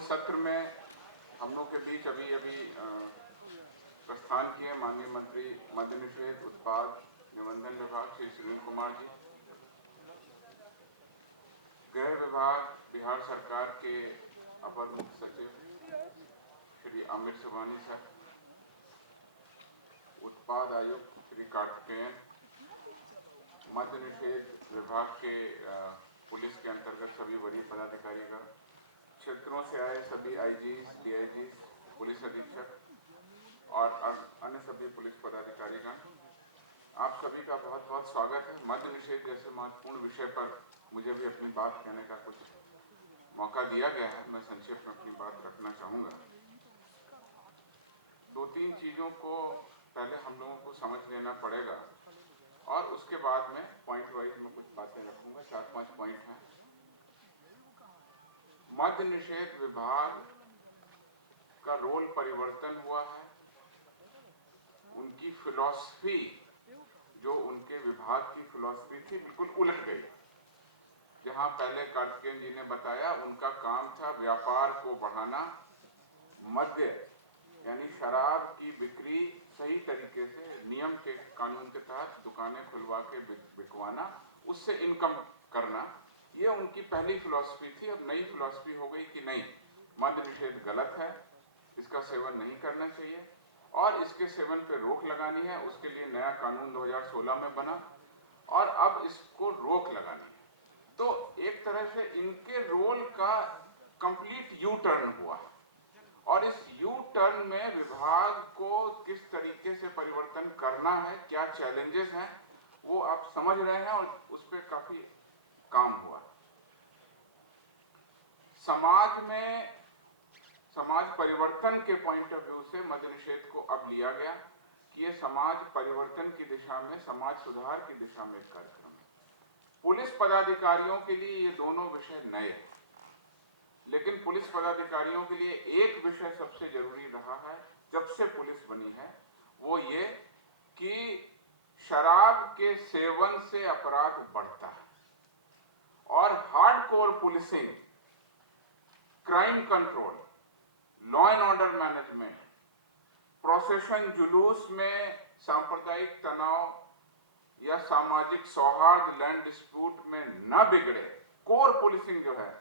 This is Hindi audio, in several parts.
सत्र में हम लोग के बीच अभी प्रस्थान किए माननीय मंत्री मद्य निषेध उत्पाद निबंधन विभाग श्री सुनील कुमार जी, गृह विभाग बिहार सरकार के अपर मुख्य सचिव श्री आमिर सुबहानी साहब, उत्पाद आयुक्त श्री कार्तिकेयन, मद्य निषेध विभाग के पुलिस के अंतर्गत सभी वरीय पदाधिकारीगण, क्षेत्रों से आए सभी आईजीज, डीआईजीज, पुलिस अधीक्षक और अन्य सभी पुलिस पदाधिकारीगण, आप सभी का बहुत बहुत स्वागत है। मद्य निषेध जैसे महत्वपूर्ण विषय पर मुझे भी अपनी बात कहने का कुछ मौका दिया गया है। मैं संक्षेप में अपनी बात रखना चाहूँगा। दो तीन चीज़ों को पहले हम लोगों को समझ लेना पड़ेगा और उसके बाद में पॉइंट वाइज में कुछ बातें रखूँगा। 4-5 पॉइंट हैं। मद्य निषेध विभाग का रोल परिवर्तन हुआ है। उनकी फिलॉसफी, जो उनके विभाग की फिलॉसफी थी, बिल्कुल उलट गई। जहां पहले कार्तिकेयन जी ने बताया उनका काम था व्यापार को बढ़ाना, मद्य यानी शराब की बिक्री सही तरीके से नियम के कानून के तहत दुकानें खुलवा के बिकवाना, उससे इनकम करना, ये उनकी पहली फिलॉसफी थी। अब नई फिलॉसफी हो गई कि नहीं, मद्य निषेध गलत है, इसका सेवन नहीं करना चाहिए और इसके सेवन पे रोक लगानी है। उसके लिए नया कानून 2016 में बना और अब इसको रोक लगानी है। तो एक तरह से इनके रोल का कंप्लीट यू टर्न हुआ और इस यू टर्न में विभाग को किस तरीके से परिवर्तन करना है, क्या चैलेंजेस हैं, वो आप समझ रहे हैं और उस पर काफी काम हुआ। समाज परिवर्तन के पॉइंट ऑफ व्यू से मद्य निषेध को अब लिया गया कि ये समाज परिवर्तन की दिशा में, समाज सुधार की दिशा में एक कार्यक्रम है। पुलिस पदाधिकारियों के लिए ये दोनों विषय नए हैं, लेकिन पुलिस पदाधिकारियों के लिए एक विषय सबसे जरूरी रहा है जब से पुलिस बनी है, वो ये कि शराब के सेवन से अपराध बढ़ता है और hardcore policing, crime control, law and order management, procession जुलूस में सांप्रदायिक तनाव या सामाजिक सौहार्द, लैंड डिस्प्यूट में न बिगड़े, कोर पुलिसिंग जो है,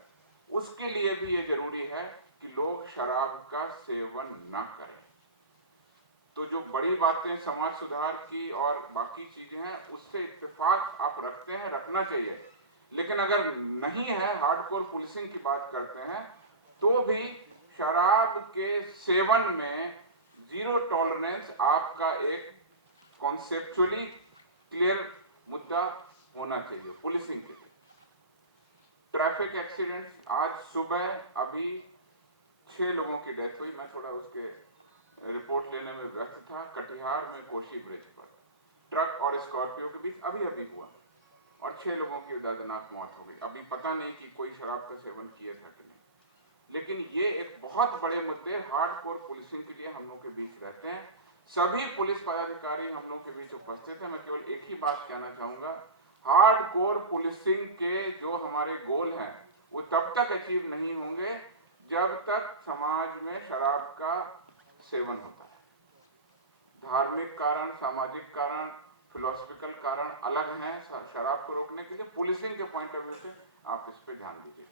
उसके लिए भी ये जरूरी है कि लोग शराब का सेवन न करें। तो जो बड़ी बातें समाज सुधार की और बाकी चीजें हैं, उससे इत्तेफाक आप रखते हैं, रखना चाहिए। लेकिन अगर नहीं है, हार्डकोर पुलिसिंग की बात करते हैं, तो भी शराब के सेवन में जीरो टॉलरेंस आपका एक कॉन्सेप्चुअली क्लियर मुद्दा होना चाहिए पुलिसिंग के लिए। ट्रैफिक एक्सीडेंट्स, आज सुबह अभी 6 लोगों की डेथ हुई। मैं थोड़ा उसके रिपोर्ट लेने में व्यस्त था। कटिहार में कोशी ब्रिज पर ट्रक और स्कॉर्पियो के बीच अभी हुआ और 6 लोगों की दर्दनाक मौत हो गई। अभी पता नहीं कि कोई शराब का सेवन किया था कि नहीं, लेकिन ये एक बहुत बड़े मुद्दे हार्डकोर पुलिसिंग के लिए हम लोग के बीच रहते हैं। सभी पुलिस पदाधिकारी हम लोग के बीच उपस्थित हैं। मैं केवल एक ही बात कहना चाहूंगा, हार्डकोर पुलिसिंग के जो हमारे गोल हैं वो तब तक अचीव नहीं होंगे जब तक समाज में शराब का सेवन होता है। धार्मिक कारण, सामाजिक कारण, फिलोसफिकल कारण अलग हैं शराब को रोकने के लिए। पुलिसिंग के पॉइंट ऑफ व्यू से आप इस पर ध्यान दीजिए।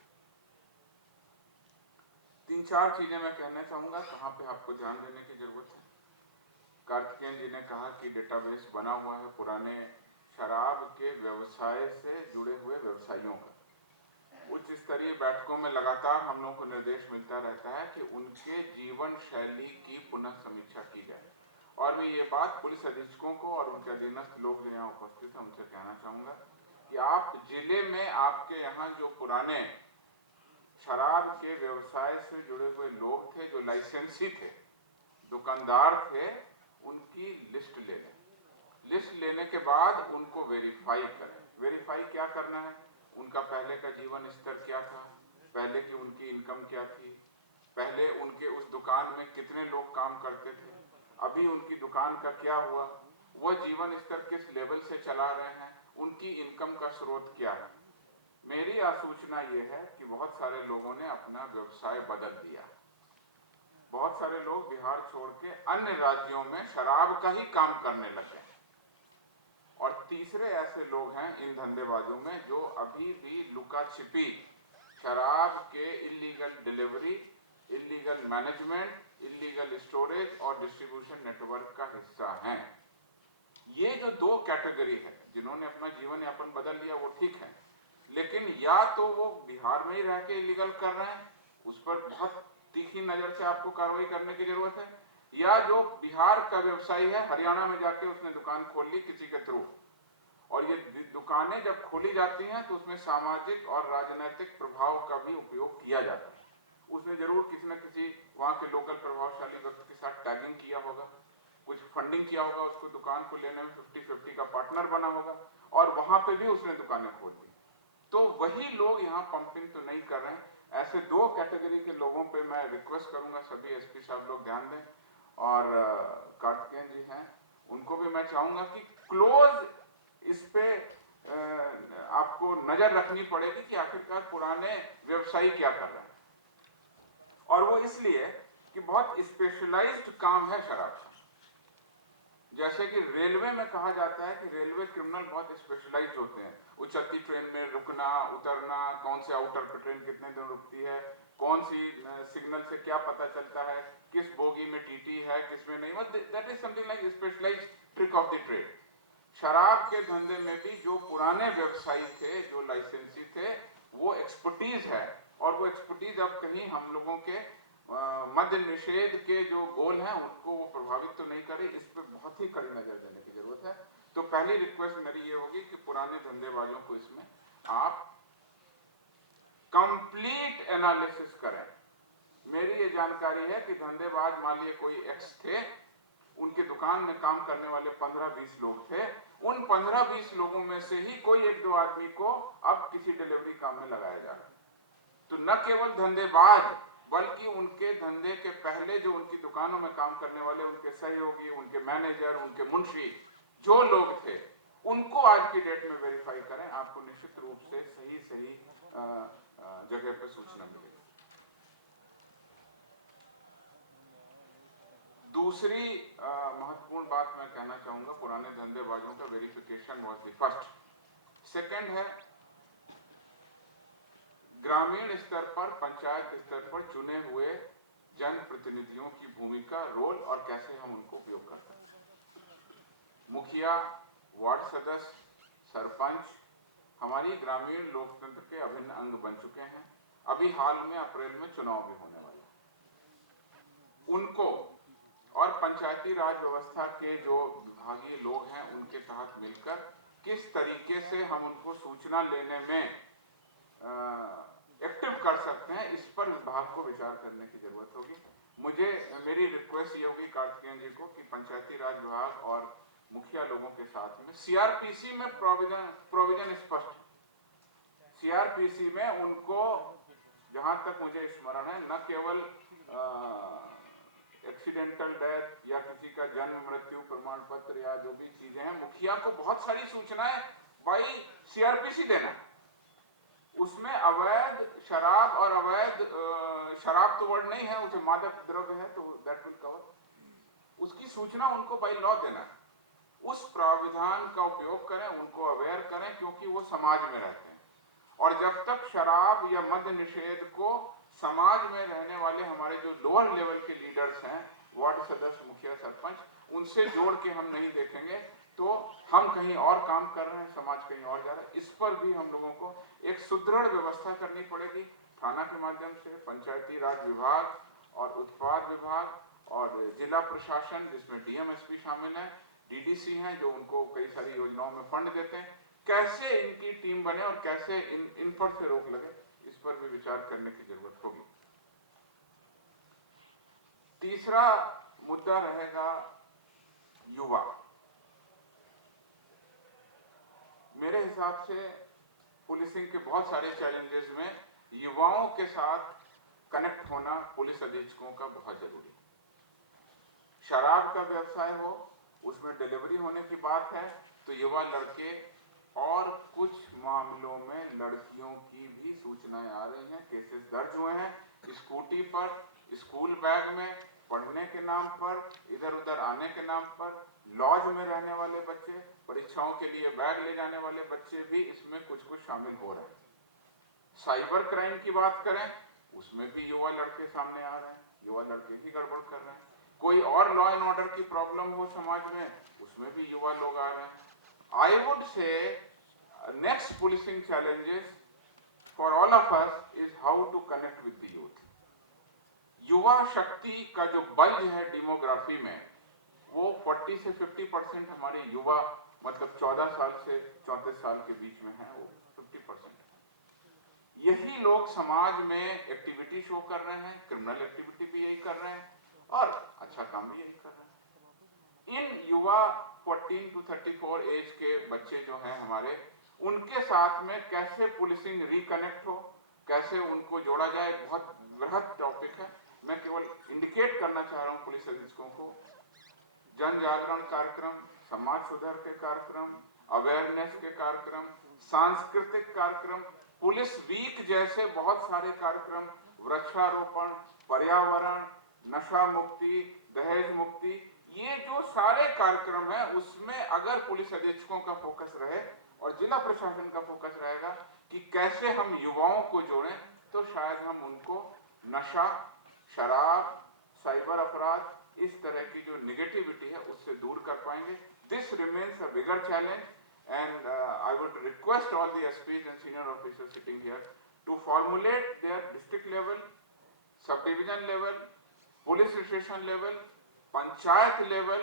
3-4 चीजें मैं कहना चाहूंगा कहां पे आपको ध्यान देने की जरूरत है। कार्तिकेयन जी ने कहा कि डेटाबेस बना हुआ है पुराने शराब के व्यवसाय से जुड़े हुए व्यवसायियों का। उच्च स्तरीय बैठकों में लगातार हम लोगों को निर्देश मिलता रहता है कि उनके जीवन शैली की पुनः समीक्षा की जाए और मैं ये बात पुलिस अधीक्षकों को और उनके अधीनस्थ लोग जो यहाँ उपस्थित हैं उनसे कहना चाहूंगा कि आप जिले में, आपके यहाँ जो पुराने शराब के व्यवसाय से जुड़े हुए लोग थे, जो लाइसेंसी थे, दुकानदार थे, उनकी लिस्ट ले लें। लिस्ट लेने के बाद उनको वेरीफाई करें। वेरीफाई क्या करना है? उनका पहले का जीवन स्तर क्या था, पहले की उनकी इनकम क्या थी, पहले उनके उस दुकान में कितने लोग काम करते थे, अभी उनकी दुकान का क्या हुआ, वह जीवन स्तर किस लेवल से चला रहे हैं, उनकी इनकम का स्रोत क्या है। मेरी आसूचना ये है कि बहुत सारे लोगों ने अपना व्यवसाय बदल दिया। बहुत सारे लोग बिहार छोड़ के अन्य राज्यों में शराब का ही काम करने लगे और तीसरे ऐसे लोग हैं इन धंधेबाजों में जो अभी भी लुका छिपी शराब के illegal delivery, illegal management, illegal storage और डिस्ट्रीब्यूशन नेटवर्क का हिस्सा हैं। ये जो दो कैटेगरी है जिन्होंने अपना जीवन यापन बदल लिया वो ठीक है, लेकिन या तो वो बिहार में ही रह के इलीगल कर रहे हैं, उस पर बहुत तीखी नजर से आपको कार्रवाई करने की जरूरत है, या जो बिहार का व्यवसायी है हरियाणा में जाके उसने दुकान खोल ली किसी के थ्रू, और ये दुकानें जब खोली जाती हैं तो उसमें सामाजिक और राजनीतिक प्रभाव का भी उपयोग किया जाता है। उसने जरूर किसी न किसी वहां के लोकल प्रभावशाली व्यक्ति के साथ टैगिंग किया होगा, कुछ फंडिंग किया होगा, उसको दुकान को लेने में 50-50 का पार्टनर बना होगा और वहां पे भी उसने दुकानें खोल दी। तो वही लोग यहाँ पंपिंग तो नहीं कर रहे हैं। ऐसे दो कैटेगरी के लोगों पे मैं रिक्वेस्ट करूंगा सभी एसपी साहब लोग ध्यान दें, और कार्तिकेयन जी हैं उनको भी मैं चाहूंगा कि क्लोज इस पे आपको नजर रखनी पड़ेगी कि आखिरकार पुराने व्यवसायी क्या कर रहे हैं, और वो इसलिए कि बहुत स्पेशलाइज्ड काम है शराब का। जैसे कि रेलवे में कहा जाता है कि रेलवे क्रिमिनल बहुत स्पेशलाइज्ड होते हैं, वो चलती ट्रेन में रुकना उतरना, कौन से आउटर पे ट्रेन कितने दिन रुकती है, कौन सी सिग्नल से क्या पता चलता है, किस बोगी में टीटी है किस में नहीं, that is something like specialised trick of the trade. शराब के धंधे में भी जो पुराने व्यवसायी थे, जो लाइसेंसी थे, वो एक्सपर्टीज है, और वो एक्सपर्टीज अब कहीं हम लोगों के मद्य निषेध के जो गोल हैं उनको वो प्रभावित तो नहीं करे। इस पर बहुत ही कड़ी नजर देने की जरूरत है। तो पहली रिक्वेस्ट मेरी ये होगी कि पुराने धंधेबाजों को इसमें आप कंप्लीट एनालिसिस करें। मेरी ये जानकारी है कि धंधेबाज मान लीजिए कोई एक्स थे, उनकी दुकान में काम करने वाले 15-20 लोग थे, उन 15-20 लोगों में से ही कोई 1-2 आदमी को अब किसी डिलीवरी काम में लगाया जा रहा है। तो न केवल धंधेबाज बल्कि उनके धंधे के पहले जो उनकी दुकानों में काम करने वाले उनके सहयोगी, उनके मैनेजर, उनके मुंशी जो लोग थे, उनको आज की डेट में वेरीफाई करें। आपको निश्चित रूप से सही जगह पर सूचना मिलेगी। दूसरी महत्वपूर्ण बात मैं कहना चाहूंगा, पुराने धंधेबाजों का verification was the first. Second है ग्रामीण स्तर पर, पंचायत स्तर पर चुने हुए जनप्रतिनिधियों की भूमिका, रोल और कैसे हम उनको उपयोग कर सकते हैं। मुखिया, वार्ड सदस्य, सरपंच हमारी ग्रामीण लोकतंत्र के अभिन्न अंग बन चुके हैं। अभी हाल में अप्रैल में चुनाव भी होने वाले हैं। उनको और पंचायती राज व्यवस्था के जो विभागीय लोग हैं उनके साथ मिलकर किस तरीके से हम उनको सूचना लेने में एक्टिव कर सकते हैं, इस पर विभाग को विचार करने की जरूरत होगी। मेरी रिक्वेस्ट ये होगी कार्तिकेयन जी को कि पंचायती राज विभाग और मुखिया लोगों के साथ में सीआरपीसी में प्रोविजन स्पष्ट है। सीआरपीसी में उनको, जहां तक मुझे स्मरण है, न केवल एक्सीडेंटल डेथ या किसी का जन्म मृत्यु प्रमाण पत्र या जो भी चीजें हैं, मुखिया को बहुत सारी सूचनाएं बाई सीआरपीसी देना। उसमें अवैध शराब और अवैध शराब तो वर्ड नहीं है, उसे मादक द्रव्य है तो दैट विल कवर, उसकी सूचना उनको बाई लॉ देना है। उस प्राविधान का उपयोग करें, उनको अवेयर करें, क्योंकि वो समाज में रहते हैं, और जब तक शराब या मद्य निषेध को समाज में रहने वाले हमारे जो लोअर लेवल के लीडर्स हैं, वार्ड सदस्य, मुखिया, सरपंच, उनसे जोड़ के हम नहीं देखेंगे तो हम कहीं और काम कर रहे हैं, समाज कहीं और जा रहा है। इस पर भी हम लोगों को एक सुदृढ़ व्यवस्था करनी पड़ेगी, थाना के माध्यम से, पंचायती राज विभाग और उत्पाद विभाग और जिला प्रशासन जिसमें डीएम एसपी शामिल है, डीडीसी हैं जो उनको कई सारी योजनाओं में फंड देते हैं, कैसे इनकी टीम बने और कैसे इन पर से रोक लगे, इस पर भी विचार करने की जरूरत होगी। तीसरा मुद्दा रहेगा युवा। मेरे हिसाब से पुलिसिंग के बहुत सारे चैलेंजेस में युवाओं के साथ कनेक्ट होना पुलिस अधीक्षकों का बहुत जरूरी है। शराब का व्यवसाय हो, उसमें डिलीवरी होने की बात है तो युवा लड़के और कुछ मामलों में लड़कियों की भी सूचनाएं आ रही हैं, केसेस दर्ज हुए हैं। स्कूटी पर, स्कूल बैग में, पढ़ने के नाम पर, इधर उधर आने के नाम पर, लॉज में रहने वाले बच्चे, परीक्षाओं के लिए बैग ले जाने वाले बच्चे भी इसमें कुछ कुछ शामिल हो रहे हैं। साइबर क्राइम की बात करें, उसमें भी युवा लड़के सामने आ रहे हैं, युवा लड़के ही गड़बड़ कर रहे हैं। कोई और लॉ एंड ऑर्डर की प्रॉब्लम हो समाज में, उसमें भी युवा लोग आ रहे हैं। I would say next policing challenges for all of us is how to connect with the youth. युवा शक्ति का जो बल्ज है डेमोग्राफी में, वो 40 से 50% हमारे युवा, मतलब 14 साल से 34 साल के बीच में है, वो 50% है। यही लोग समाज में एक्टिविटी शो कर रहे हैं, क्रिमिनल एक्टिविटी भी यही कर रहे हैं और अच्छा काम भी यही कर रहे हैं। इन युवा 14 to 34 एज के बच्चे जो हैं हमारे, उनके साथ में कैसे पुलिसिंग रिकनेक्ट हो, कैसे उनको जोड़ा जाए, बहुत बृहद टॉपिक है। मैं केवल इंडिकेट करना चाह रहा हूं पुलिस अधीक्षकों को। जन जागरण कार्यक्रम, समाज सुधार के कार्यक्रम, अवेयरनेस के कार्यक्रम, सांस्कृतिक कार्यक्रम, पुलिस वीक जैसे बहुत सारे कार्यक्रम, वृक्षारोपण, पर्यावरण, नशा मुक्ति, दहेज मुक्ति, ये जो सारे कार्यक्रम हैं, उसमें अगर पुलिस अधीक्षकों का फोकस रहे और जिला प्रशासन का फोकस रहेगा कि कैसे हम युवाओं को जोड़ें, तो शायद हम उनको नशा, शराब, साइबर अपराध, इस तरह की जो निगेटिविटी है उससे दूर कर पाएंगे। This remains a bigger challenge and I would request all the SPs and senior officers sitting here to formulate their district level, sub division level, police station level, panchayat level,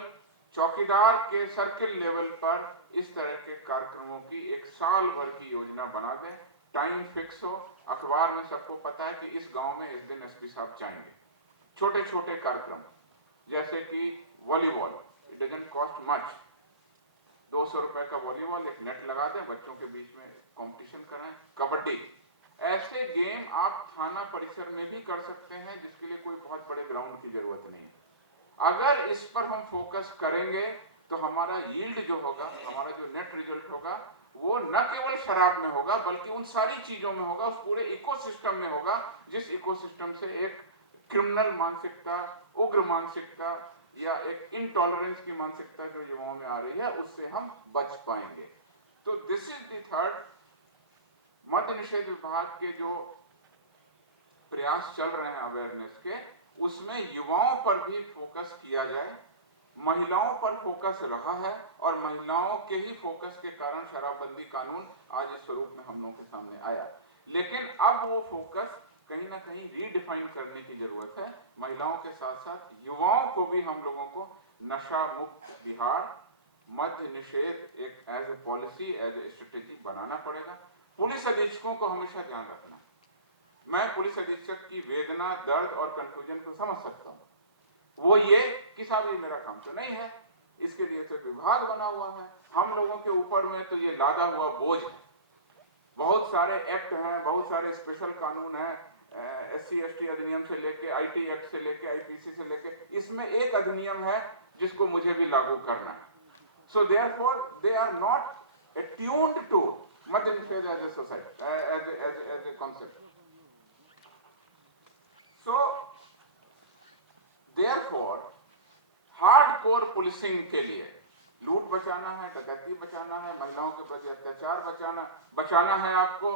चौकीदार के सर्किल लेवल पर इस तरह के कार्यक्रमों की एक साल भर की योजना बना दें। टाइम फिक्स हो, अखबार में सबको पता है कि इस गांव में इस दिन एसपी साहब जाएंगे। छोटे छोटे कार्यक्रम जैसे कि volleyball, it doesn't cost much, 200 रुपए का वॉलीबॉल, एक नेट लगा दें, बच्चों के बीच में कंपटीशन कराएं। कबड्डी, ऐसे गेम आप थाना परिसर में भी कर सकते हैं, जिसके लिए कोई बहुत बड़े ग्राउंड की जरूरत नहीं है। अगर इस पर हम फोकस करेंगे तो हमारा यील्ड जो होगा, हमारा जो नेट रिजल्ट होगा, वो न केवल शराब में होगा बल्कि उन सारी चीजों में होगा, उस पूरे इकोसिस्टम में होगा, जिस इकोसिस्टम से एक क्रिमिनल मानसिकता, उग्र मानसिकता या एक इनटॉलरेंस की मानसिकता जो युवाओं में आ रही है, उससे हम बच पाएंगे। तो दिस इज द थर्ड। मद्य निषेध विभाग के जो प्रयास चल रहे हैं अवेयरनेस के, उसमें युवाओं पर भी फोकस किया जाए। महिलाओं पर फोकस रहा है और महिलाओं के ही फोकस के कारण शराबबंदी कानून आज इस स्वरूप में हम लोगों के सामने आया। लेकिन अब वो फोकस कहीं ना कहीं रीडिफाइन करने की जरूरत है। महिलाओं के साथ साथ युवाओं को भी हम लोगों को नशा मुक्त बिहार, मद्य निषेध एक as a policy, as a strategy बनाना पड़ेगा। पुलिस अधीक्षकों को हमेशा ध्यान रखना, मैं पुलिस अधीक्षक की वेदना, दर्द और कंफ्यूजन को समझ सकता हूं। वो ये कि साहब ये मेरा काम तो नहीं है, इसके लिए तो विभाग बना हुआ है, हम लोगों के ऊपर में तो ये लादा हुआ बोझ है। बहुत सारे एक्ट हैं, बहुत सारे स्पेशल कानून हैं, SC ST अधिनियम से लेके IT एक्ट से लेके IPC से लेके, इसमें एक अधिनियम है जिसको मुझे भी लागू करना है। So therefore they are not attuned to मद्य निषेध as a society, as a concept. So therefore hardcore policing के लिए लूट बचाना है, डकैती बचाना है, महिलाओं के प्रति अत्याचार बचाना है, आपको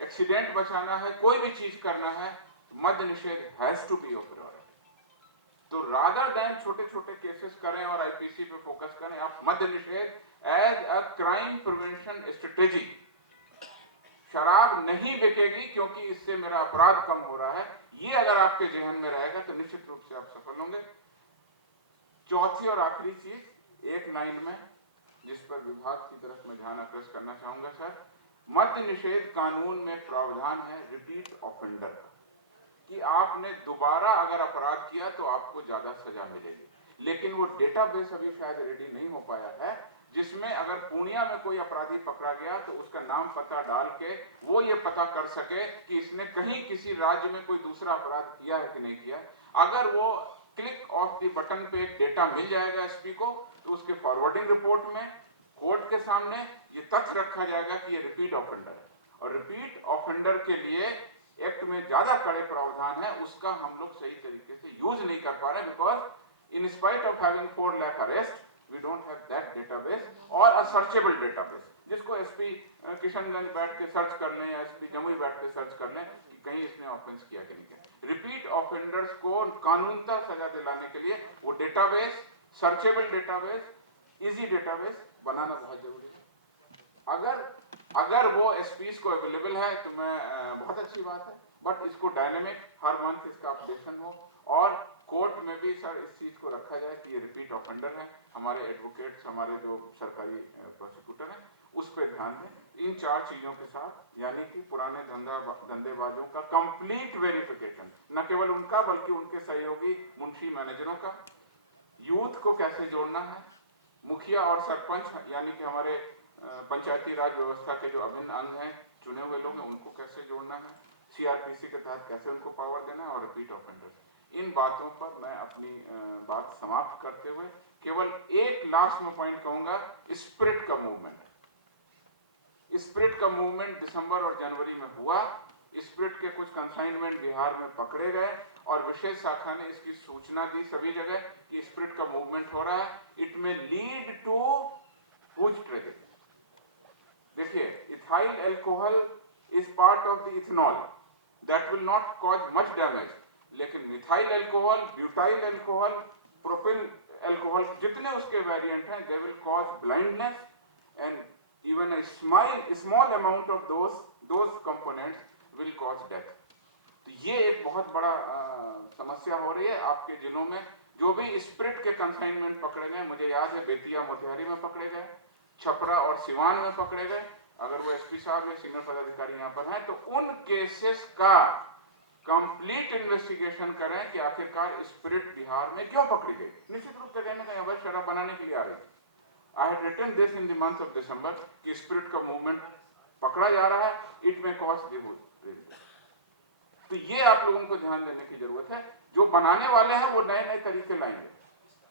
एक्सीडेंट बचाना है, कोई भी चीज करना है, मद्य निषेध has to be your priority. तो रादर देन छोटे छोटे केसेस करें और IPC पे फोकस करें, आप मद्य निषेध as a crime prevention strategy, शराब नहीं बिकेगी क्योंकि इससे मेरा अपराध कम हो रहा है, ये अगर आपके जहन में रहेगा तो निश्चित रूप से आप सफल होंगे। चौथी और आखिरी चीज एक लाइन में, जिस पर विभाग की तरफ मैं ध्यान आकर्षित करना चाहूंगा सर, मद्य निषेध कानून में प्रावधान है रिपीट ऑफेंडर का, कि आपने दोबारा अगर अपराध किया तो आपको ज्यादा सजा मिलेगी। लेकिन वो डेटाबेस अभी शायद रेडी नहीं हो पाया है, जिसमें अगर पूर्णिया में कोई अपराधी पकड़ा गया तो उसका नाम पता डाल के वो ये पता कर सके कि इसने कहीं किसी राज्य में कोई दूसरा अपराध किया है कि नहीं किया। अगर वो क्लिक ऑफ द बटन पे एक डेटा मिल जाएगा SP को, तो उसके फॉरवर्डिंग रिपोर्ट में कोर्ट के सामने ये तथ्य रखा जाएगा कि ये रिपीट ऑफेंडर है, और रिपीट ऑफेंडर के लिए एक्ट में ज्यादा कड़े प्रावधान है, उसका हम लोग सही तरीके से यूज नहीं कर पा रहे, because in spite of having 4 lakh arrest we don't have that database और अ सर्चेबल डेटाबेस, जिसको एसपी किशनगंज बैठ के सर्च कर लें या एसपी जमुई बैठ के सर्च कर लें कि कहीं इसने ऑफेंस किया कि नहीं किया। रिपीट ऑफेंडर्स को कानूनतः सजा दिलाने के लिए वो database, searchable database, easy database बनाना बहुत जरूरी है। अगर वो एसपीज को अवेलेबल है तो मैं बहुत अच्छी बात है, बट इसको डायनेमिक हर मंथ इसका अपडेशन हो, और कोर्ट में भी सर इस चीज को रखा जाए कि ये रिपीट ऑफेंडर है। हमारे एडवोकेट्स, हमारे जो सरकारी प्रोसिक्यूटर हैं, उस पर ध्यान दें। इन 4 चीजों के साथ, यानी कि पुराने धंधेबाजों का कंप्लीट वेरिफिकेशन, न केवल उनका बल्कि उनके सहयोगी मुंशी मैनेजरों का, यूथ को कैसे जोड़ना है, मुखिया और सरपंच यानी कि हमारे पंचायती राज व्यवस्था के जो अभिन्न अंग हैं, चुने हुए लोग हैं, उनको कैसे जोड़ना है, सीआरपीसी के तहत कैसे उनको पावर देना है, और रिपीट ऑफेंडर्स। इन बातों पर मैं अपनी बात समाप्त करते हुए केवल एक लास्ट में पॉइंट कहूंगा, स्पिरिट का मूवमेंट। स्पिरिट का मूवमेंट दिसंबर और जनवरी में हुआ। स्पिरिट के कुछ कंसाइनमेंट बिहार में पकड़े गए और विशेष शाखा ने इसकी सूचना दी सभी जगह कि स्पिरिट का मूवमेंट हो रहा है। It may lead to huge tragedy. देखिए, ethyl alcohol is part of the ethanol that will not cause much damage, लेकिन methyl alcohol, butyl alcohol, propyl alcohol, जितने उसके वेरिएंट हैं, they will cause blindness and even a small amount of those components will cause death। तो ये एक बहुत बड़ा समस्या हो रही है आपके जिलों में। जो भी स्पिरिट के कंसाइनमेंट पकड़े गए, मुझे याद है बेतिया मोतिहारी में पकड़े गए, छपरा और सिवान में पकड़े गए, अगर वो एसपी साहब या सीनियर पदाधिकारी यहाँ पर हैं तो उन केसेस का कंप्लीट इन्वेस्टिगेशन करें कि आखिरकार स्पिरिट बिहार में क्यों पकड़ी गई। निश्चित रूप से कहीं ना कहीं अवैध शराब बनाने के लिए आ रही है। I had written this in the month of December कि स्पिरिट का मूवमेंट पकड़ा जा रहा है, इट में कॉज दी हुई। तो ये आप लोगों को ध्यान देने की जरूरत है। जो बनाने वाले हैं वो नए नए तरीके लाएंगे।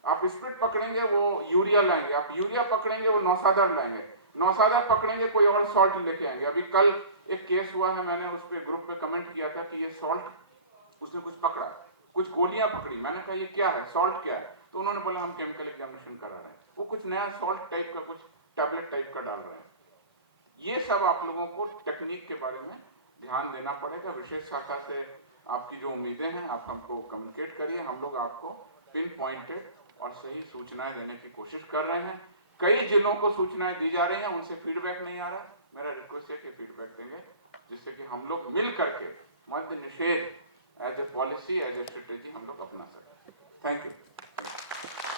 आप स्पिरिट पकड़ेंगे वो यूरिया लाएंगे, आप यूरिया पकड़ेंगे वो नौसादर लाएंगे, नौसादर पकड़ेंगे कोई और सॉल्ट लेके आएंगे। अभी कल एक केस हुआ है, मैंने उस पर ग्रुप में कमेंट किया था कि ये सॉल्ट, उसने कुछ पकड़ा, कुछ गोलियां पकड़ी, मैंने कहा ये क्या है, सॉल्ट क्या है, तो उन्होंने बोला हम केमिकल एग्जामिनेशन करा रहे हैं। वो कुछ नया सॉल्ट टाइप का, कुछ टैबलेट टाइप का डाल रहे हैं। ये सब आप लोगों को टेक्निक के बारे में ध्यान देना पड़ेगा। विशेष शाखा से आपकी जो उम्मीदें हैं आप हमको कम्युनिकेट करिए, हम लोग आपको पिन पॉइंटेड और सही सूचनाएं देने की कोशिश कर रहे हैं। कई जिलों को सूचनाएं दी जा रही हैं, उनसे फीडबैक नहीं आ रहा। मेरा रिक्वेस्ट है कि फीडबैक देंगे, जिससे कि हम लोग मिल करके मद्य निषेध as a policy, as a strategy हम लोग अपना सकें। Thank you.